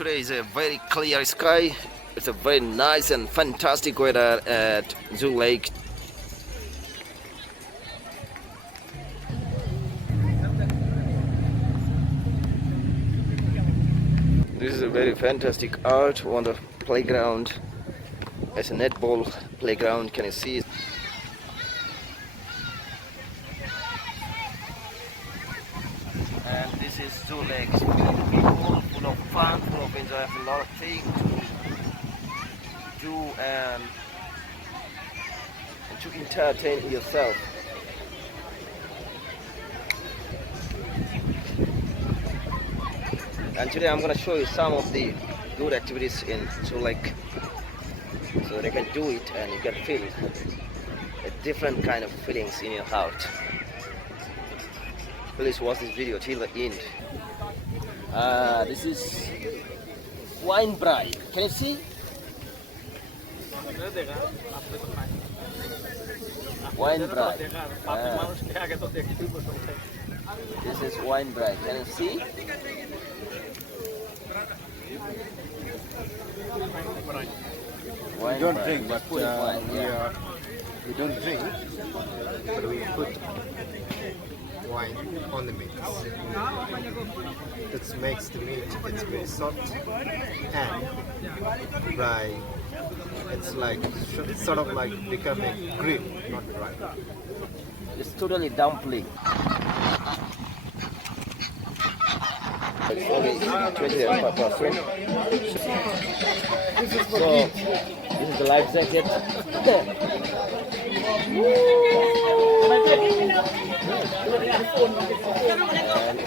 today is a very clear sky. It's a very nice and fantastic weather at Zoo Lake. This is a very fantastic art on the playground. It's a netball playground. Can you see it? And this is Zoo Lake. People full of fun, full of enjoy, a lot of things to do and to entertain yourself. And today I'm going to show you some of the good activities in Zoo Lake, so that you can do it and you can feel a different kind of feelings in your heart. Please watch this video till the end. This is wine bride. Can you see? Wine bride. This is wine bride. Can you see? We don't drink, but we don't drink, but we put wine on the meat. That makes the meat, it's very soft and dry. It's like sort of like becoming green, not dry. It's totally dumpling. It's only 20%. So this is the life jacket. And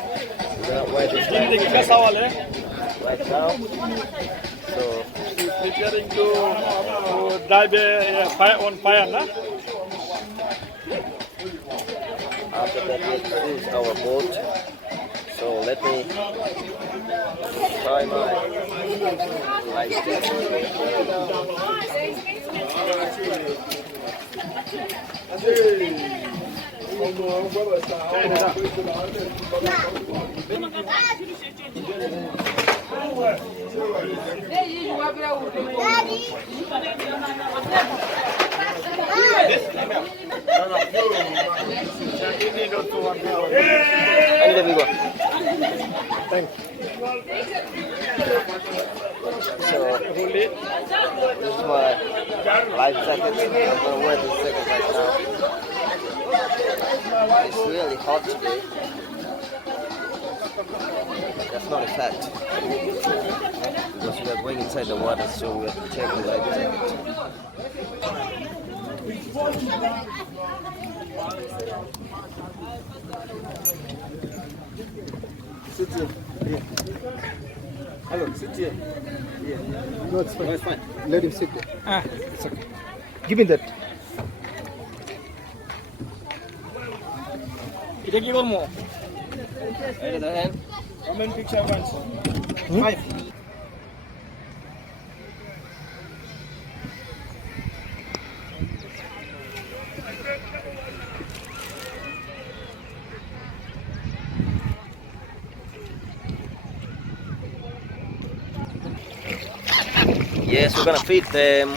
we're gonna wear this right now. So preparing to dive fire on fire, na? after that we cruise our boat. So let me try my life jacket. Thank you. So this is my life jacket. I'm gonna wear this jacket right now. It's really hot today. That's not a fact, because we are going inside the water, so we have to take the life jacket. Sit here. Yeah. Hello, sit here. Yeah. No, it's fine. No, it's fine. Let him sit there. It's okay. Give me that. Ida কি করবো? Right in the hand. Comment picture once. Five. Yes, we're gonna feed them.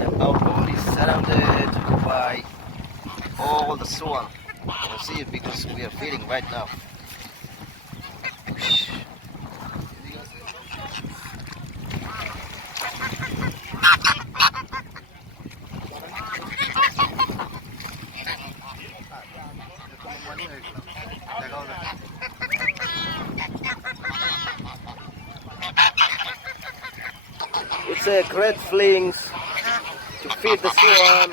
And our boat is surrounded by all the swan. You see it because we are feeding right now. It's a great feeling to feed the swan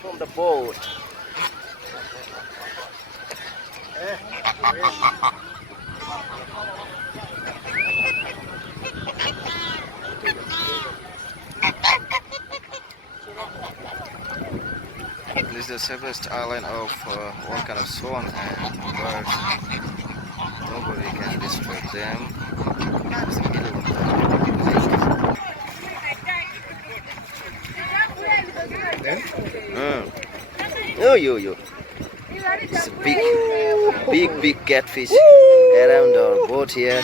from the boat. This is the safest island of all kind of swan and birds. Nobody can destroy them. It's middle of the lake. Yo. It's a big catfish around our boat here.